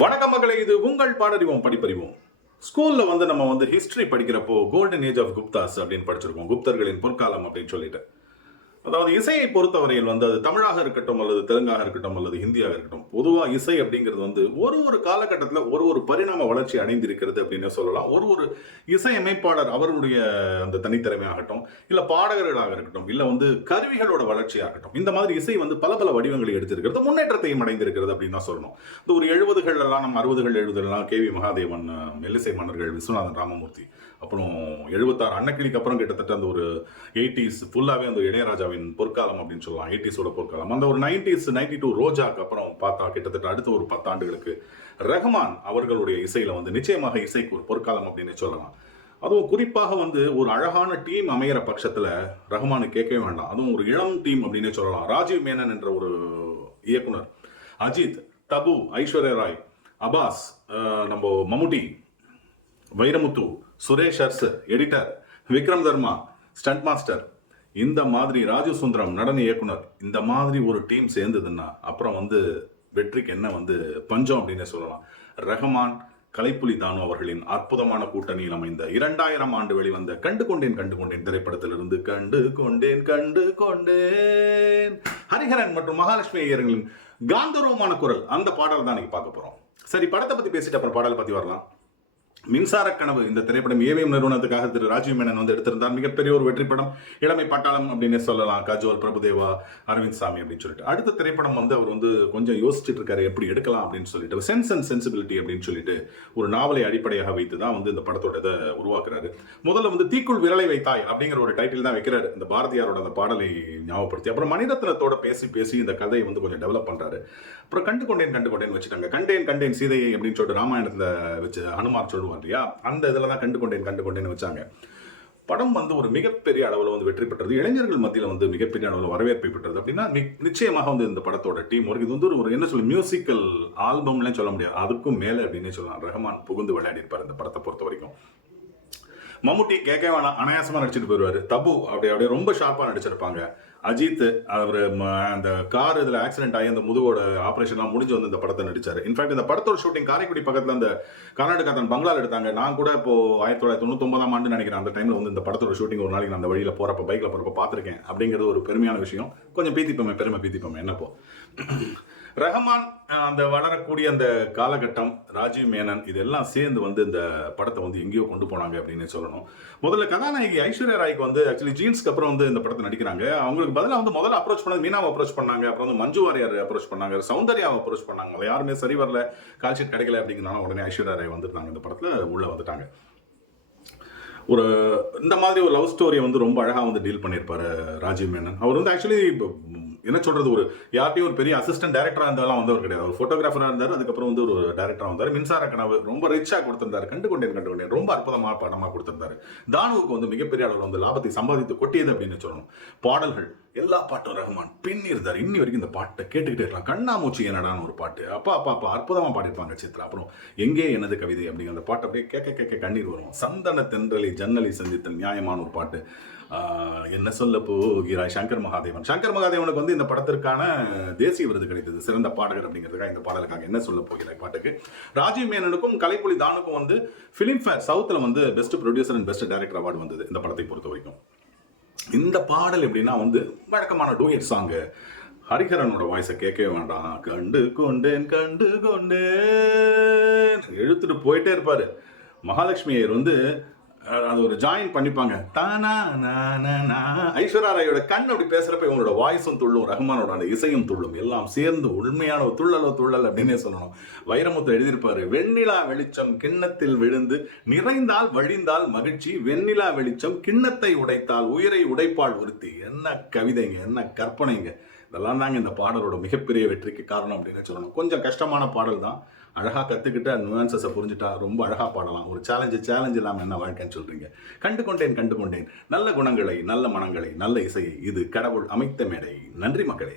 வணக்கம் மக்களை, இது உங்கள் பாடறிவோம் படிப்பறிவோம். ஸ்கூல்ல நம்ம ஹிஸ்டரி படிக்கிறப்போ கோல்டன் ஏஜ் ஆஃப் குப்தாஸ் அப்படின்னு படிச்சிருக்கோம். குப்தர்களின் பொற்காலம் அப்படின்னு சொல்லிட்டு. அதாவது இசையை பொறுத்தவரையில் அது தமிழாக இருக்கட்டும் அல்லது தெலுங்காக இருக்கட்டும் அல்லது ஹிந்தியாக இருக்கட்டும், பொதுவா இசை அப்படிங்கிறது ஒரு காலகட்டத்தில் ஒரு பரிணாம வளர்ச்சி அடைந்திருக்கிறது அப்படின்னு சொல்லலாம். ஒரு இசையமைப்பாளர் அவர்களுடைய அந்த தனித்திறமையாகட்டும், இல்ல பாடகர்களாக இருக்கட்டும், இல்ல கருவிகளோட வளர்ச்சியாகட்டும், இந்த மாதிரி இசை பல வடிவங்களை எடுத்திருக்கிறது, முன்னேற்றத்தையும் அடைந்திருக்கிறது அப்படின்னு தான் சொல்லணும். இந்த ஒரு 70கள் எல்லாம், நம்ம 60கள் 70லாம் கேவி மகாதேவன், மெல்லிசை மன்னர்கள் விஸ்வநாதன் ராமமூர்த்தி, அப்புறம் 76 அன்னக்கிளிக்கு அப்புறம் கிட்டத்தட்ட அந்த ஒரு 80s ஃபுல்லாவே அந்த இளையராஜாவின் பொற்காலம் அப்படின்னு சொல்லலாம். 80ஸோட பொற்காலம். அந்த ஒரு 90s 92 ரோஜாக்கு அப்புறம் பார்த்தா கிட்டத்தட்ட அடுத்த ஒரு 10 ஆண்டுகளுக்கு ரஹ்மான் அவர்களுடைய இசையில நிச்சயமாக இசைக்கு ஒரு பொற்காலம் அப்படின்னு சொல்லலாம். அதுவும் குறிப்பாக ஒரு அழகான டீம் அமைகிற பட்சத்துல ரஹ்மானு கேட்கவே வேண்டாம். அதுவும் ஒரு இளம் டீம் அப்படின்னு சொல்லலாம். ராஜீவ் மேனன் என்ற ஒரு இயக்குனர், அஜித், தபு, ஐஸ்வர்யா ராய், அபாஸ், நம்ம மம்முட்டி, வைரமுத்து, சுரேஷ் அர்ஸ் எடிட்டர், விக்ரம் தர்மா ஸ்டண்ட் மாஸ்டர், இந்த மாதிரி ராஜு சுந்தரம் நடன இயக்குனர், இந்த மாதிரி ஒரு டீம் சேர்ந்ததுன்னா அப்புறம் வெற்றிக்கு என்ன பஞ்சம் அப்படின்னு சொல்லலாம். ரஹ்மான், கலைப்புலி தானு அவர்களின் அற்புதமான கூட்டணியில் அமைந்த 2000 ஆண்டு வெளிவந்த கண்டு கொண்டேன் திரைப்படத்திலிருந்து கண்டு கொண்டேன் ஹரிஹரன் மற்றும் மகாலட்சுமி ஐயர்களின் காந்தரூபமான குரல், அந்த பாடல் தான் இன்னைக்கு பார்க்க போறோம். சரி, படத்தை பத்தி பேசிட்டு அப்புறம் பாடலை பத்தி வரலாம். மின்சார கனவு இந்த திரைப்படம் ஏவிஎம் நிறுவனத்துக்காக திரு ராஜீவ் மேனன் எடுத்திருந்தார். மிகப்பெரிய ஒரு வெற்றி படம். இளமை பட்டாளம் அப்படின்னு சொல்லலாம். கஜோல், பிரபுதேவா, அரவிந்த் சாமி அப்படின்னு சொல்லிட்டு. அடுத்த திரைப்படம் அவர் கொஞ்சம் யோசிச்சுட்டு இருக்காரு எப்படி எடுக்கலாம் அப்படின்னு சொல்லிட்டு. சென்ஸ் அண்ட் சென்சிபிலிட்டி அப்படின்னு சொல்லிட்டு ஒரு நாவலை அடிப்படையாக வைத்து தான் இந்த படத்தோட இதை உருவாக்குறாரு. முதல்ல தீக்குள் விரலை வைத்தாய் அப்படிங்கிற ஒரு டைட்டில் தான் வைக்கிறாரு, இந்த பாரதியாரோட அந்த பாடலை ஞாபகப்படுத்தி. அப்புறம் மணிரத்னத்தோட பேசி இந்த கதையை கொஞ்சம் டெவலப் பண்றாரு. அப்புறம் கண்டு கொண்டேன் வச்சுட்டாங்க. கண்டேன் சீதையை அப்படின்னு சொல்லிட்டு ராமாயணத்துல வச்சு ஹனுமார் சொல்லுவார் இல்லையா, அந்த இதில் தான் கண்டு கொண்டேன் வச்சாங்க. படம் ஒரு மிகப்பெரிய அளவில் வெற்றி பெற்றது. இளைஞர்கள் மத்தியில் மிகப்பெரிய அளவில் வரவேற்பை பெற்றது. அப்படின்னா நிச்சயமாக இந்த படத்தோட டீம் ஒர்க் இது ஒரு என்ன சொல்ல மியூசிக்கல் ஆல்பம்லாம் சொல்ல முடியாது, அதுக்கும் மேலே அப்படின்னு சொல்லலாம். ரஹ்மான் புகுந்து விளையாடி இருப்பார் இந்த படத்தை பொறுத்த வரைக்கும். மம்முட்டி கேட்க வேணாம், அனாயாசமா நடிச்சிட்டு போயிடுவாரு. தபு அப்படியே ரொம்ப ஷார்ப்பா நடிச்சிருப்பாங்க. அஜித் அவர் அந்த கார் இதில் ஆக்சிடென்ட் ஆகி அந்த முதுகோட ஆப்ரேஷன்லாம் முடிஞ்சு இந்த படத்தை நடிச்சாரு. இன்ஃபேக்ட் இந்த படத்தோட ஷூட்டிங் காரைக்குடி பக்கத்தில் அந்த கர்நாடகா தான் பங்களால் எடுத்தாங்க. நான் கூட இப்போ 1999ஆம் ஆண்டு நினைக்கிறேன், அந்த டைமில் இந்த படத்தோட ஷூட்டிங் ஒரு நாளைக்கு அந்த வழியில் போகிறப்ப பைக்கில் போகிறப்ப பார்த்துருக்கேன். அப்படிங்கிறது ஒரு பெருமையான விஷயம். கொஞ்சம் பெருமை பீத்திப்போமே என்னப்போ. ரஹ்மான் அந்த வளரக்கூடிய அந்த காலகட்டம், ராஜீவ் மேனன், இதெல்லாம் சேர்ந்து இந்த படத்தை எங்கேயோ கொண்டு போனாங்க அப்படின்னு சொல்லணும். முதல்ல கதாநாயகி ஐஸ்வர்யா ராய்க்கு ஆக்சுவலி ஜீன்ஸ்க்கு அப்புறம் இந்த படத்தை நடிக்கிறாங்க. அவங்களுக்கு பதிலாக முதல்ல அப்ரோச் பண்ணது மீனாவை அப்ரோச் பண்ணாங்க. அப்புறம் மஞ்சு வாரியார் அப்ரோச் பண்ணாங்க, சௌந்தர்யாவை அப்ரோச் பண்ணாங்க. யாருமே சரி வரல, கால்ஷீட் கிடைக்கல அப்படிங்கிறனால உடனே ஐஸ்வர்யா ராய் வந்துட்டாங்க, இந்த படத்தில் உள்ள வந்துட்டாங்க. ஒரு இந்த மாதிரி ஒரு லவ் ஸ்டோரியை ரொம்ப அழகாக டீல் பண்ணியிருப்பாரு ராஜீவ் மேனன். அவர் ஆக்சுவலி என்ன சொல்றது, ஒரு யார்ட்டையும் ஒரு பெரிய அசிஸ்டன்ட் டைரக்டரா இருந்தாலும் வந்தவர் கிடையாது. ஒரு போட்டோகிராஃபரா இருந்தார், அதுக்கப்புறம் ஒரு டைரக்டரா வந்தார். மின்சார கனவு ரொம்ப ரிச்சா கொடுத்திருந்தாரு. கண்டு கொண்டேன் ரொம்ப அற்புதமான படமா கொடுத்திருந்தாரு. தானுவுக்கு மிகப்பெரிய அளவில் லாபத்தை சம்பாதித்து கொட்டியது அப்படின்னு சொல்லணும். பாடல்கள் எல்லா பாட்டும் ரஹ்மான் பின்னி இருந்தார். இன்னி வரைக்கும் இந்த பாட்டை கேட்டுக்கிட்டே இருக்கலாம். கண்ணாமூச்சி என்னடான்னு ஒரு பாட்டு, அப்பா அற்புதமா பாடிருப்பாங்க சித்ரா. அப்புறம் எங்கே எனது கவிதை அப்படிங்கிற அந்த பாட்டு அப்படியே கேட்க கண்ணீர் வரும். சந்தன தென்றலை ஜன்னலை சந்தித்த நியாயமான ஒரு பாட்டு. என்ன சொல்ல போகிறாய் சங்கர் மகாதேவனுக்கு இந்த படத்திற்கான தேசிய விருது கிடைத்தது, சிறந்த பாடகர் அப்படிங்கிறதுக்காக. இந்த பாடலுக்காக என்ன சொல்ல போகிறாய் பாட்டுக்கு ராஜீவ் மேனனுக்கும் கலைப்புலி தானுக்கும் பிலிம்ஃபேர் சவுத்தில் best producer and best director award வந்தது இந்த படத்தை பொறுத்த வரைக்கும். இந்த பாடல் எப்படின்னா வழக்கமான டூயட் சாங்கு. ஹரிஹரனோட வாய்ஸை கேட்கவே வேண்டாம். கண்டு கொண்டேன் எழுத்துட்டு போயிட்டே இருப்பாரு. மகாலட்சுமி ஐயர் அது ஒரு ஜாயின் பண்ணிப்பாங்க. தானா ஐஸ்வர்யா ராயோட கண் அப்படி பேசுறப்ப இவங்களோட வாய்ஸும் துள்ளும், ரஹ்மானோட அந்த இசையும் துள்ளும், எல்லாம் சேர்ந்து உண்மையான துள்ளல் அப்படின்னே சொல்லணும். வைரமுத்து எழுதியிருப்பாரு, வெண்ணிலா வெளிச்சம் கிண்ணத்தில் விழுந்து நிறைந்தால் வழிந்தால் மகிழ்ச்சி, வெண்ணிலா வெளிச்சம் கிண்ணத்தை உடைத்தால் உயிரை உடைப்பாள் ஒருத்தி. என்ன கவிதைங்க, என்ன கற்பனைங்க. இதெல்லாம் தாங்க இந்த பாடலோட மிகப்பெரிய வெற்றிக்கு காரணம் அப்படின்னு சொல்லணும். கொஞ்சம் கஷ்டமான பாடல் தான். அழகாக கற்றுக்கிட்டு அந்த நுவான்சஸை புரிஞ்சுட்டா ரொம்ப அழகாக பாடலாம். ஒரு சேலஞ்ச் இல்லாமல் என்ன வாழ்க்கைன்னு சொல்கிறீங்க. கண்டு கொண்டேன் நல்ல குணங்களை, நல்ல மனங்களை, நல்ல இசையை, இது கடவுள் அமைத்த மேடை. நன்றி மக்களே.